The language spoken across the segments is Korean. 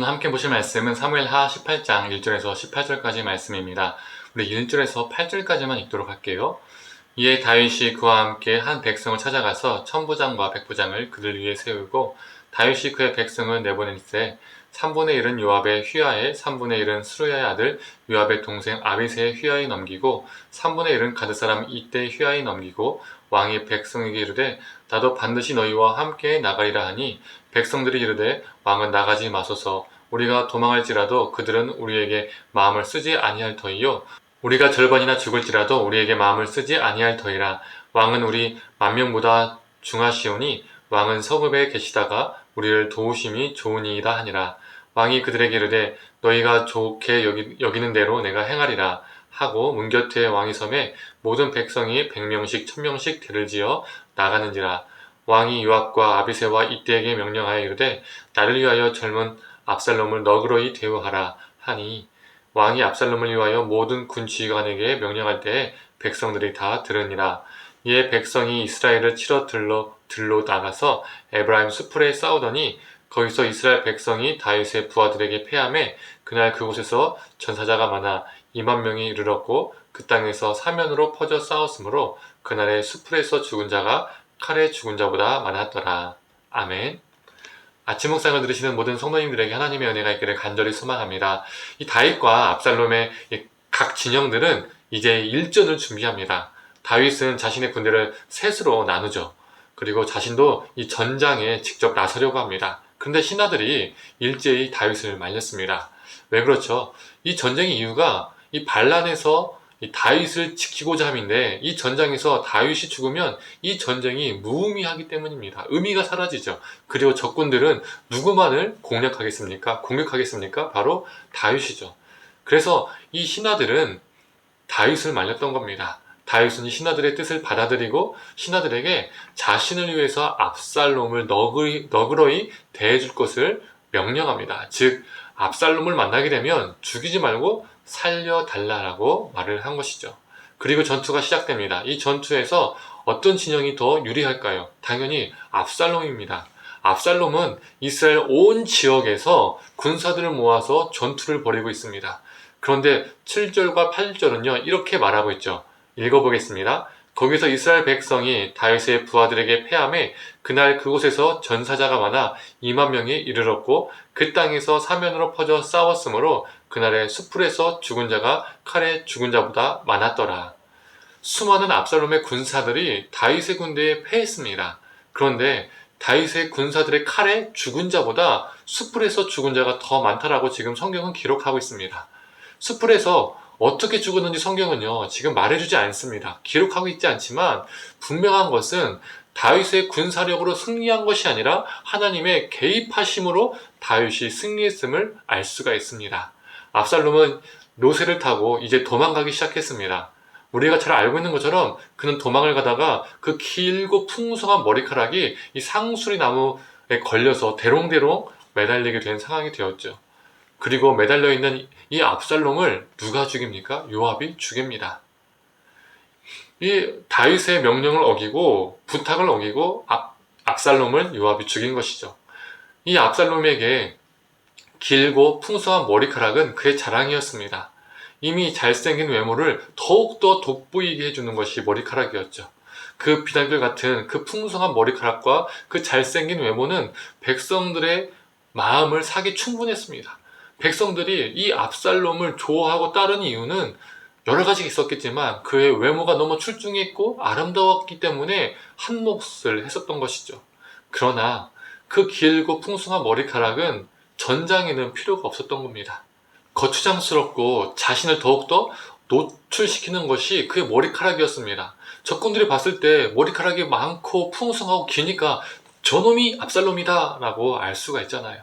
오늘 함께 보실 말씀은 사무엘하 18장 1절에서 18절까지 말씀입니다. 우리 1절에서 8절까지만 읽도록 할게요. 이에 다윗이 그와 함께 한 백성을 찾아가서 천부장과 백부장을 그들 위에 세우고 다윗이 그의 백성을 내보낼때 3분의 1은 요압의 휘하에 3분의 1은 스루야의 아들 요압의 동생 아비새의 휘하에 넘기고 3분의 1은 가드 사람 이때의 휘하에 넘기고 왕이 백성에게 이르되 나도 반드시 너희와 함께 나가리라 하니 백성들이 이르되 왕은 나가지 마소서 우리가 도망할지라도 그들은 우리에게 마음을 쓰지 아니할 터이요 우리가 절반이나 죽을지라도 우리에게 마음을 쓰지 아니할 터이라. 왕은 우리 만명보다 중하시오니 왕은 성읍에 계시다가 우리를 도우심이 좋으니이다 하니라. 왕이 그들에게 이르되 너희가 좋게 여기는 대로 내가 행하리라 하고 문 곁에 왕이 섬에 모든 백성이 100명씩 1000명씩 대를 지어 나가는지라. 왕이 요압과 아비새와 이때에게 명령하여 이르되 나를 위하여 젊은 압살롬을 너그러이 대우하라 하니 왕이 압살롬을 위하여 모든 군지휘관에게 명령할 때에 백성들이 다 들으니라. 이에 백성이 이스라엘을 치러 들로 나가서 에브라임 수풀에 싸우더니 거기서 이스라엘 백성이 다윗의 부하들에게 패하매 그날 그곳에서 전사자가 많아 2만 명이 이르렀고 그 땅에서 사면으로 퍼져 싸웠으므로 그날의 수풀에서 죽은 자가 칼에 죽은 자보다 많았더라. 아멘. 아침 묵상을 들으시는 모든 성도님들에게 하나님의 은혜가 있기를 간절히 소망합니다. 이 다윗과 압살롬의 각 진영들은 이제 일전을 준비합니다. 다윗은 자신의 군대를 셋으로 나누죠. 그리고 자신도 이 전장에 직접 나서려고 합니다. 그런데 신하들이 일제히 다윗을 말렸습니다. 왜 그렇죠? 이 전쟁의 이유가 이 반란에서 이 다윗을 지키고자 함인데 이 전장에서 다윗이 죽으면 이 전쟁이 무의미하기 때문입니다. 의미가 사라지죠. 그리고 적군들은 누구만을 공격하겠습니까? 바로 다윗이죠. 그래서 이 신하들은 다윗을 말렸던 겁니다. 다윗은 이 신하들의 뜻을 받아들이고 신하들에게 자신을 위해서 압살롬을 너그러이 대해줄 것을 명령합니다. 즉 압살롬을 만나게 되면 죽이지 말고 살려달라고 말을 한 것이죠. 그리고 전투가 시작됩니다. 이 전투에서 어떤 진영이 더 유리할까요? 당연히 압살롬입니다. 압살롬은 이스라엘 온 지역에서 군사들을 모아서 전투를 벌이고 있습니다. 그런데 7절과 8절은요 이렇게 말하고 있죠. 읽어보겠습니다. 거기서 이스라엘 백성이 다윗의 부하들에게 패하매 그날 그곳에서 전사자가 많아 2만 명이 이르렀고 그 땅에서 사면으로 퍼져 싸웠으므로 그날의 수풀에서 죽은 자가 칼에 죽은 자보다 많았더라. 수많은 압살롬의 군사들이 다윗의 군대에 패했습니다. 그런데 다윗의 군사들의 칼에 죽은 자보다 수풀에서 죽은 자가 더 많다라고 지금 성경은 기록하고 있습니다. 수풀에서 어떻게 죽었는지 성경은요 지금 말해주지 않습니다. 기록하고 있지 않지만 분명한 것은 다윗의 군사력으로 승리한 것이 아니라 하나님의 개입하심으로 다윗이 승리했음을 알 수가 있습니다. 압살롬은 노새를 타고 이제 도망가기 시작했습니다. 우리가 잘 알고 있는 것처럼 그는 도망을 가다가 그 길고 풍성한 머리카락이 이 상수리 나무에 걸려서 대롱대롱 매달리게 된 상황이 되었죠. 그리고 매달려 있는 이 압살롬을 누가 죽입니까? 요압이 죽입니다. 이 다윗의 명령을 어기고 부탁을 어기고 압살롬을 요압이 죽인 것이죠. 이 압살롬에게 길고 풍성한 머리카락은 그의 자랑이었습니다. 이미 잘생긴 외모를 더욱더 돋보이게 해주는 것이 머리카락이었죠. 그 비단결 같은 그 풍성한 머리카락과 그 잘생긴 외모는 백성들의 마음을 사기 충분했습니다. 백성들이 이 압살롬을 좋아하고 따르는 이유는 여러 가지가 있었겠지만 그의 외모가 너무 출중했고 아름다웠기 때문에 한 몫을 했었던 것이죠. 그러나 그 길고 풍성한 머리카락은 전장에는 필요가 없었던 겁니다. 거추장스럽고 자신을 더욱더 노출시키는 것이 그의 머리카락이었습니다. 적군들이 봤을 때 머리카락이 많고 풍성하고 기니까 저놈이 압살롬이다 라고 알 수가 있잖아요.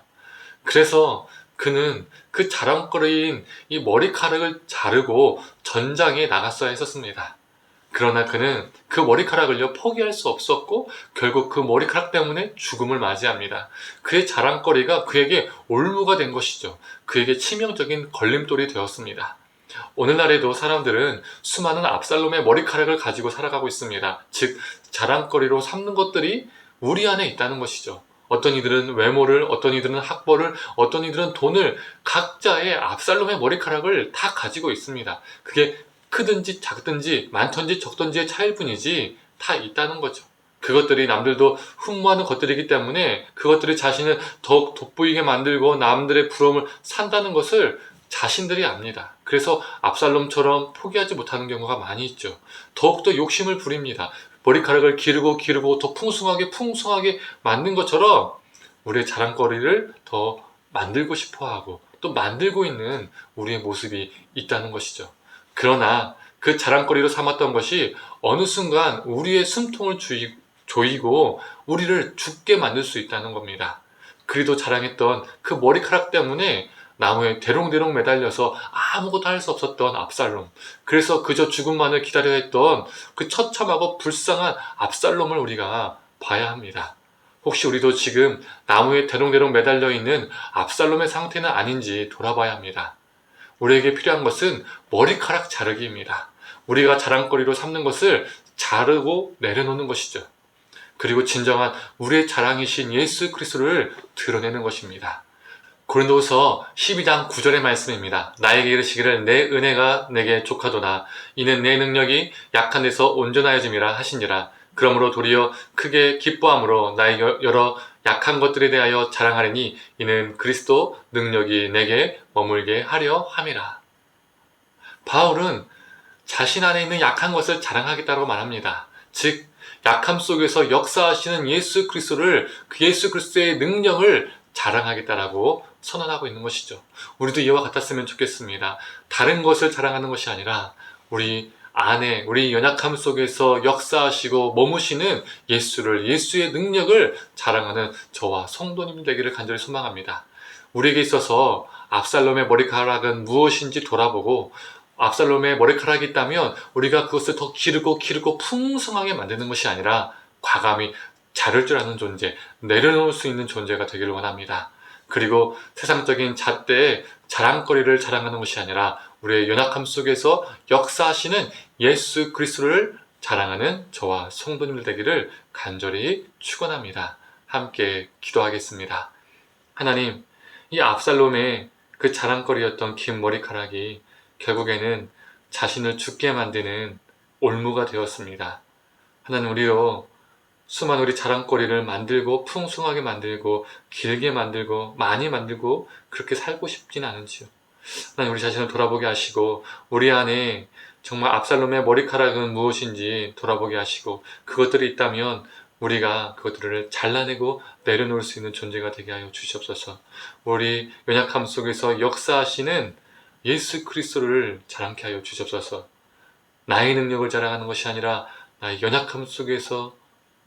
그래서 그는 그 자랑거리인 이 머리카락을 자르고 전장에 나갔어야 했었습니다. 그러나 그는 그 머리카락을요 포기할 수 없었고 결국 그 머리카락 때문에 죽음을 맞이합니다. 그의 자랑거리가 그에게 올무가 된 것이죠. 그에게 치명적인 걸림돌이 되었습니다. 오늘날에도 사람들은 수많은 압살롬의 머리카락을 가지고 살아가고 있습니다. 즉 자랑거리로 삼는 것들이 우리 안에 있다는 것이죠. 어떤 이들은 외모를, 어떤 이들은 학벌을, 어떤 이들은 돈을, 각자의 압살롬의 머리카락을 다 가지고 있습니다. 그게 크든지 작든지 많든지 적든지의 차이일 뿐이지 다 있다는 거죠. 그것들이 남들도 흠모하는 것들이기 때문에 그것들이 자신을 더욱 돋보이게 만들고 남들의 부러움을 산다는 것을 자신들이 압니다. 그래서 압살롬처럼 포기하지 못하는 경우가 많이 있죠. 더욱더 욕심을 부립니다. 머리카락을 기르고 더 풍성하게 만든 것처럼 우리의 자랑거리를 더 만들고 싶어하고 또 만들고 있는 우리의 모습이 있다는 것이죠. 그러나 그 자랑거리로 삼았던 것이 어느 순간 우리의 숨통을 조이고 우리를 죽게 만들 수 있다는 겁니다. 그리도 자랑했던 그 머리카락 때문에 나무에 대롱대롱 매달려서 아무것도 할 수 없었던 압살롬. 그래서 그저 죽음만을 기다려 했던 그 처참하고 불쌍한 압살롬을 우리가 봐야 합니다. 혹시 우리도 지금 나무에 대롱대롱 매달려 있는 압살롬의 상태는 아닌지 돌아봐야 합니다. 우리에게 필요한 것은 머리카락 자르기입니다. 우리가 자랑거리로 삼는 것을 자르고 내려놓는 것이죠. 그리고 진정한 우리의 자랑이신 예수 그리스도를 드러내는 것입니다. 고린도후서 12장 9절의 말씀입니다. 나에게 이르시기를 내 은혜가 내게 족하도다. 이는 내 능력이 약한 데서 온전하여짐이라 하시니라. 그러므로 도리어 크게 기뻐함으로 나의 여러 약한 것들에 대하여 자랑하리니 이는 그리스도 능력이 내게 머물게 하려 함이라. 바울은 자신 안에 있는 약한 것을 자랑하겠다고 말합니다. 즉 약함 속에서 역사하시는 예수 그리스도를, 그 예수 그리스도의 능력을 자랑하겠다라고 선언하고 있는 것이죠. 우리도 이와 같았으면 좋겠습니다. 다른 것을 자랑하는 것이 아니라 우리 안에, 우리 연약함 속에서 역사하시고 머무시는 예수를, 예수의 능력을 자랑하는 저와 성도님 되기를 간절히 소망합니다. 우리에게 있어서 압살롬의 머리카락은 무엇인지 돌아보고 압살롬의 머리카락이 있다면 우리가 그것을 더 기르고 풍성하게 만드는 것이 아니라 과감히 자를 줄 아는 존재, 내려놓을 수 있는 존재가 되기를 원합니다. 그리고 세상적인 잣대에 자랑거리를 자랑하는 것이 아니라 우리의 연약함 속에서 역사하시는 예수 그리스도를 자랑하는 저와 성도님들 되기를 간절히 축원합니다. 함께 기도하겠습니다. 하나님, 이 압살롬의 그 자랑거리였던 긴 머리카락이 결국에는 자신을 죽게 만드는 올무가 되었습니다. 하나님, 우리로 수많은 우리 자랑거리를 만들고 풍성하게 만들고 길게 만들고 많이 만들고 그렇게 살고 싶진 않은지요. 하나님, 우리 자신을 돌아보게 하시고 우리 안에 정말 압살롬의 머리카락은 무엇인지 돌아보게 하시고 그것들이 있다면 우리가 그것들을 잘라내고 내려놓을 수 있는 존재가 되게 하여 주시옵소서. 우리 연약함 속에서 역사하시는 예수 그리스도를 자랑케 하여 주시옵소서. 나의 능력을 자랑하는 것이 아니라 나의 연약함 속에서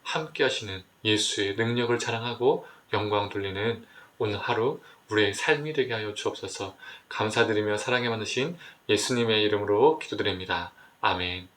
함께 하시는 예수의 능력을 자랑하고 영광 돌리는 오늘 하루 우리의 삶이 되게 하여 주옵소서. 감사드리며 사랑에 많으신 예수님의 이름으로 기도드립니다. 아멘.